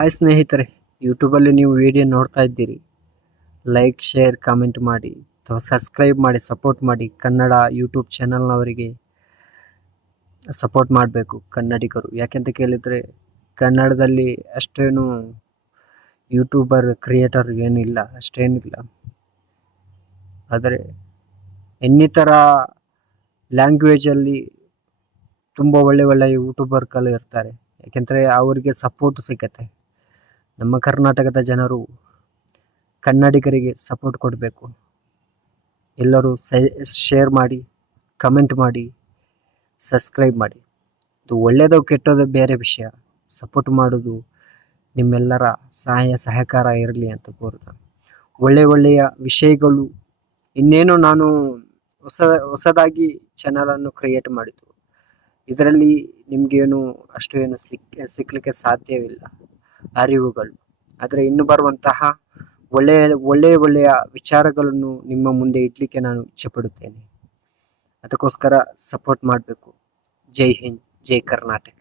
Hi ಸ್ನೇಹಿತರೆ, ಯೂಟ್ಯೂಬಲ್ಲಿ ನೀವು ವಿಡಿಯೋ ನೋಡ್ತಾ ಇದ್ದೀರಿ. ಲೈಕ್, ಶೇರ್, ಕಾಮೆಂಟ್ ಮಾಡಿ ಅಥವಾ ಸಬ್ಸ್ಕ್ರೈಬ್ ಮಾಡಿ ಸಪೋರ್ಟ್ ಮಾಡಿ. ಕನ್ನಡ ಯೂಟ್ಯೂಬ್ ಚಾನಲ್ನವರಿಗೆ ಸಪೋರ್ಟ್ ಮಾಡಬೇಕು ಕನ್ನಡಿಗರು. ಯಾಕೆಂತ ಕೇಳಿದರೆ ಕನ್ನಡದಲ್ಲಿ ಅಷ್ಟೇನು ಯೂಟ್ಯೂಬರ್ ಕ್ರಿಯೇಟರ್ ಏನಿಲ್ಲ, ಅಷ್ಟೇನಿಲ್ಲ. ಆದರೆ ಇನ್ನಿತರ ಲ್ಯಾಂಗ್ವೇಜಲ್ಲಿ ತುಂಬ ಒಳ್ಳೆಯ ಯೂಟ್ಯೂಬರ್ಗಳು ಇರ್ತಾರೆ. ಯಾಕೆಂದರೆ ಅವರಿಗೆ ಸಪೋರ್ಟ್ ಸಿಗುತ್ತೆ. ನಮ್ಮ ಕರ್ನಾಟಕದ ಜನರು ಕನ್ನಡಿಗರಿಗೆ ಸಪೋರ್ಟ್ ಕೊಡಬೇಕು. ಎಲ್ಲರೂ ಶೇರ್ ಮಾಡಿ, ಕಮೆಂಟ್ ಮಾಡಿ, ಸಬ್ಸ್ಕ್ರೈಬ್ ಮಾಡಿ. ಇದು ಒಳ್ಳೆಯದೋ ಕೆಟ್ಟೋದು ಬೇರೆ ವಿಷಯ. ಸಪೋರ್ಟ್ ಮಾಡೋದು ನಿಮ್ಮೆಲ್ಲರ ಸಹಕಾರ ಇರಲಿ ಅಂತ ಕೋರ್ತಾ, ಒಳ್ಳೆಯ ವಿಷಯಗಳು ಇನ್ನೇನು ನಾನು ಹೊಸದಾಗಿ ಚಾನಲನ್ನು ಕ್ರಿಯೇಟ್ ಮಾಡಿದ್ದು. ಇದರಲ್ಲಿ ನಿಮಗೇನು ಅಷ್ಟು ಏನು ಸಿಕ್ಕಲಿಕ್ಕೆ ಸಾಧ್ಯವಿಲ್ಲ ಅರಿವುಗಳು. ಆದರೆ ಇನ್ನು ಬರುವಂತಹ ಒಳ್ಳೆಯ ವಿಚಾರಗಳನ್ನು ನಿಮ್ಮ ಮುಂದೆ ಇಡ್ಲಿಕ್ಕೆ ನಾನು ಇಚ್ಛೆಪಡುತ್ತೇನೆ. ಅದಕ್ಕೋಸ್ಕರ ಸಪೋರ್ಟ್ ಮಾಡಬೇಕು. ಜೈ ಹಿಂದ್, ಜೈ ಕರ್ನಾಟಕ.